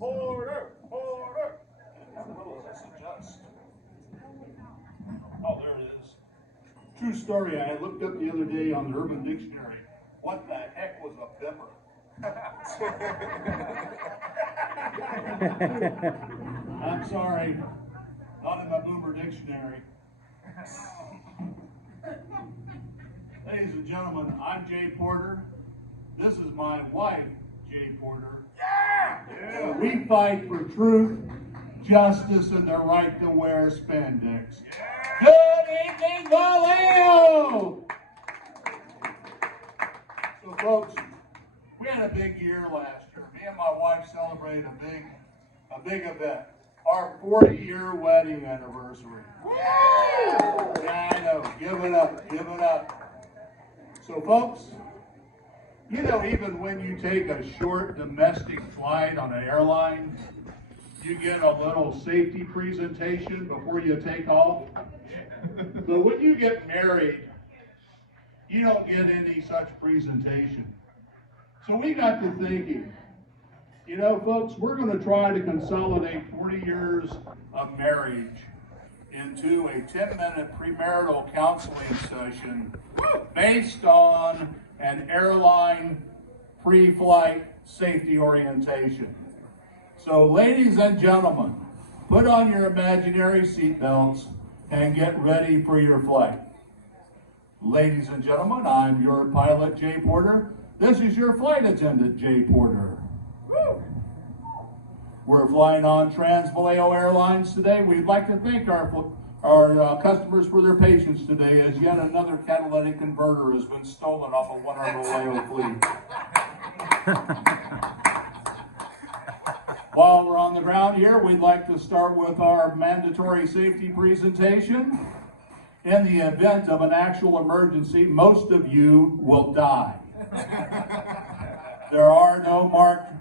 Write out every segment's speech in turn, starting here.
Order! Order! How little does this adjust? Oh, there it is. True story, I looked up the other day on the Urban Dictionary. What the heck was a bipper? I'm sorry, not in my boomer dictionary. Ladies and gentlemen, I'm Jay Porter. This is my wife, Jay Porter. Yeah. We fight for truth, justice, and the right to wear spandex. Yeah. Good evening, Vallejo! So, folks, we had a big year last year. Me and my wife celebrated a big event. Our 40-year wedding anniversary. Woo! Yeah, I know. Give it up. Give it up. So, folks, you know, even when you take a short domestic flight on an airline, you get a little safety presentation before you take off. But when you get married, you don't get any such presentation. So we got to thinking, you know, folks, we're going to try to consolidate 40 years of marriage into a 10-minute premarital counseling session based on an airline pre-flight safety orientation. So, ladies and gentlemen, put on your imaginary seatbelts and get ready for your flight. Ladies and gentlemen, I'm your pilot, Jay Porter. This is your flight attendant, Jay Porter. Woo! We're flying on Trans-Vallejo Airlines today. We'd like to thank our customers for their patience today, as yet another catalytic converter has been stolen off of one of our Vallejo fleet. While we're on the ground here, we'd like to start with our mandatory safety presentation. In the event of an actual emergency, most of you will die. There are no marked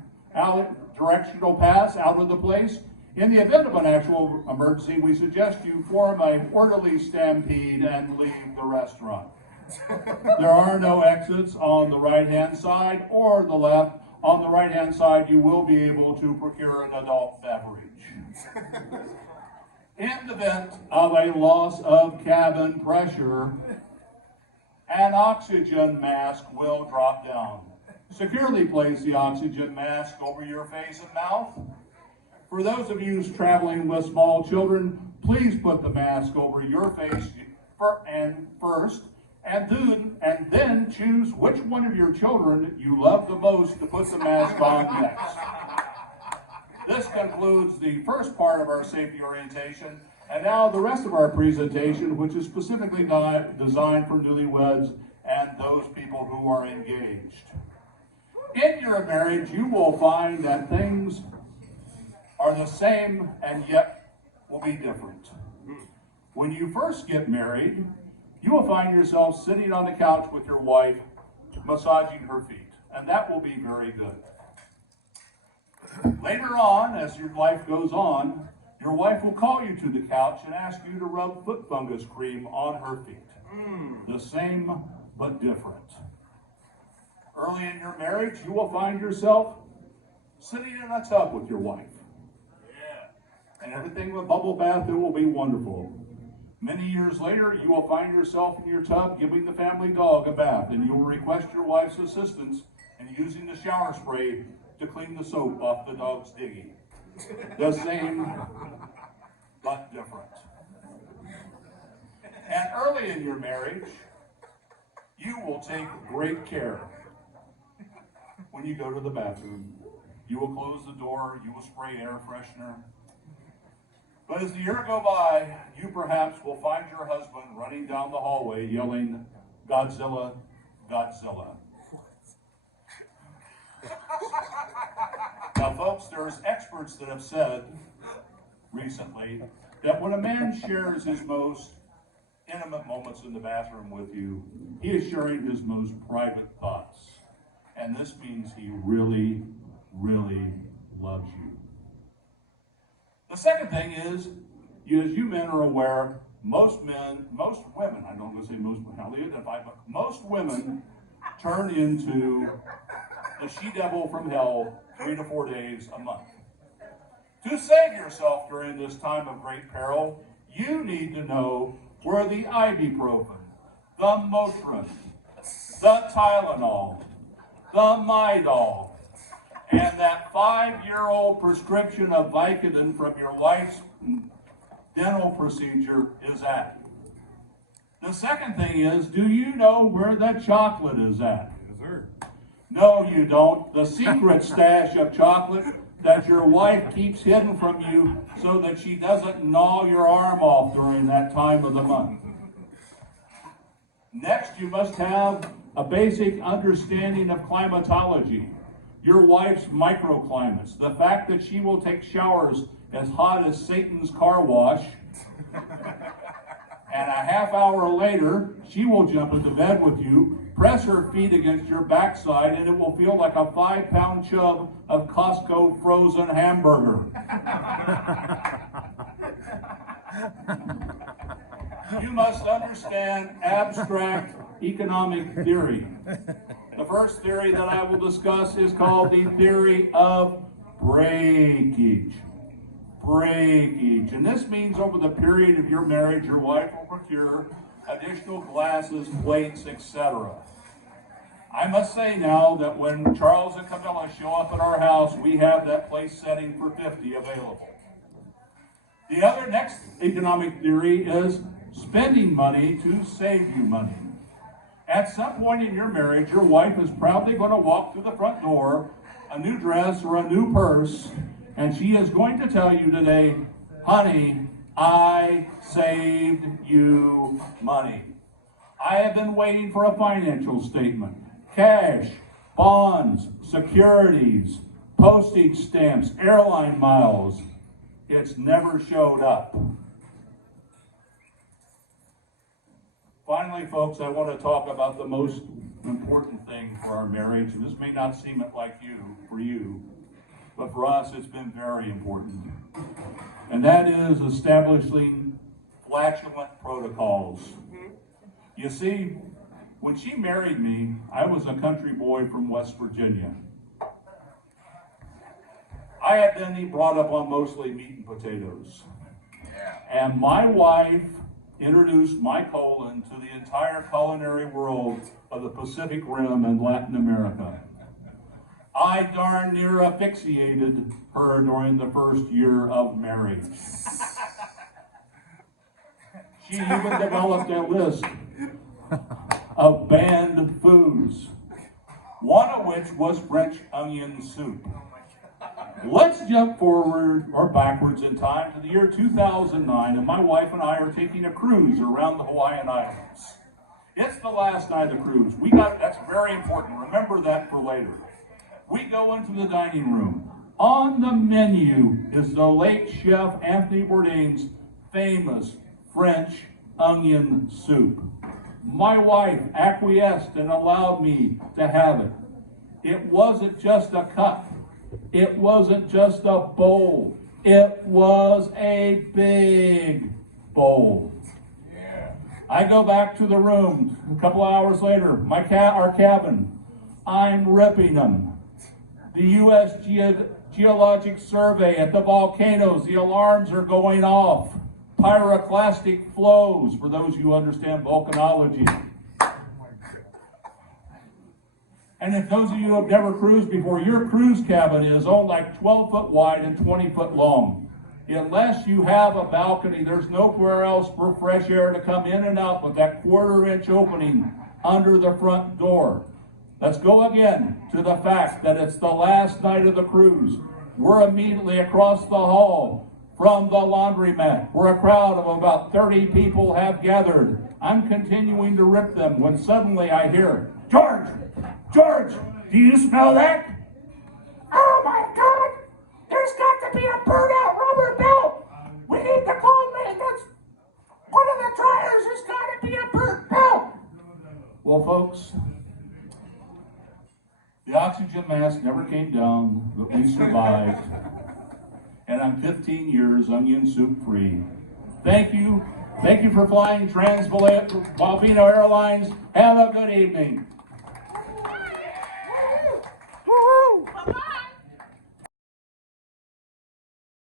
directional paths out of the place. In the event of an actual emergency, we suggest you form a orderly stampede and leave the restaurant. There are no exits on the right-hand side or the left. On the right-hand side, you will be able to procure an adult beverage. In the event of a loss of cabin pressure, an oxygen mask will drop down. Securely place the oxygen mask over your face and mouth. For those of you traveling with small children, please put the mask over your face first, and then choose which one of your children you love the most to put the mask on next. This concludes the first part of our safety orientation, and now the rest of our presentation, which is specifically designed for newlyweds and those people who are engaged. In your marriage, you will find that things are the same and yet will be different. When you first get married, you will find yourself sitting on the couch with your wife, massaging her feet, and that will be very good. Later on, as your life goes on, your wife will call you to the couch and ask you to rub foot fungus cream on her feet. The same, but different. Early in your marriage, you will find yourself sitting in a tub with your wife. And everything with bubble bath, it will be wonderful. Many years later, you will find yourself in your tub giving the family dog a bath, and you will request your wife's assistance in using the shower spray to clean the soap off the dog's diggy. The same, but different. And early in your marriage, you will take great care. When you go to the bathroom, you will close the door, you will spray air freshener. But as the year go by, you perhaps will find your husband running down the hallway yelling, "Godzilla, Godzilla." Now, folks, there's experts that have said recently that when a man shares his most intimate moments in the bathroom with you, he is sharing his most private thoughts. And this means he really, really loves you. The second thing is, as you men are aware, most women, I don't want to say most, how they identify, but most women turn into the she-devil from hell 3 to 4 days a month. To save yourself during this time of great peril, you need to know where the ibuprofen, the Motrin, the Tylenol, the Midol, and that 5-year-old prescription of Vicodin from your wife's dental procedure is at. The second thing is, do you know where the chocolate is at? Yes, sir. No, you don't. The secret stash of chocolate that your wife keeps hidden from you so that she doesn't gnaw your arm off during that time of the month. Next, you must have a basic understanding of climatology. Your wife's microclimates, the fact that she will take showers as hot as Satan's car wash, and a half hour later, she will jump into bed with you, press her feet against your backside, and it will feel like a 5-pound chub of Costco frozen hamburger. You must understand abstract economic theory. The first theory that I will discuss is called the theory of breakage. Breakage. And this means over the period of your marriage, your wife will procure additional glasses, plates, etc. I must say now that when Charles and Camilla show up at our house, we have that place setting for 50 available. The other next economic theory is spending money to save you money. At some point in your marriage, your wife is proudly going to walk through the front door, a new dress or a new purse, and she is going to tell you today, honey, I saved you money. I have been waiting for a financial statement. Cash, bonds, securities, postage stamps, airline miles. It's never showed up. Finally, folks, I want to talk about the most important thing for our marriage. And this may not seem like for you, but for us, it's been very important. And that is establishing flatulent protocols. You see, when she married me, I was a country boy from West Virginia. I had been brought up on mostly meat and potatoes. And my wife introduced my colon to the entire culinary world of the Pacific Rim and Latin America. I darn near asphyxiated her during the first year of marriage. She even developed a list of banned foods, one of which was French onion soup. Let's jump forward or backwards in time to the year 2009, and my wife and I are taking a cruise around the Hawaiian Islands. It's the last night of the cruise. That's very important. Remember that for later. We go into the dining room. On the menu is the late chef Anthony Bourdain's famous French onion soup. My wife acquiesced and allowed me to have it. It wasn't just a cup. It wasn't just a bowl. It was a big bowl. I go back to the room a couple of hours later, our cabin. I'm ripping them. The U.S. Geologic Survey at the volcanoes, the alarms are going off. Pyroclastic flows, for those of you who understand volcanology. And if those of you who have never cruised before, your cruise cabin is like 12 foot wide and 20 foot long. Unless you have a balcony, there's nowhere else for fresh air to come in and out but that 1/4-inch opening under the front door. Let's go again to the fact that it's the last night of the cruise. We're immediately across the hall from the laundromat, where a crowd of about 30 people have gathered. I'm continuing to rip them when suddenly I hear, George, do you smell that? Oh my God, there's got to be a burnout rubber belt. We need to call maintenance. One of the dryers has got to be a burnt belt. Well, folks, the oxygen mask never came down, but we survived. And I'm 15 years onion soup free. Thank you. Thank you for flying Trans-Balbino Airlines. Have a good evening.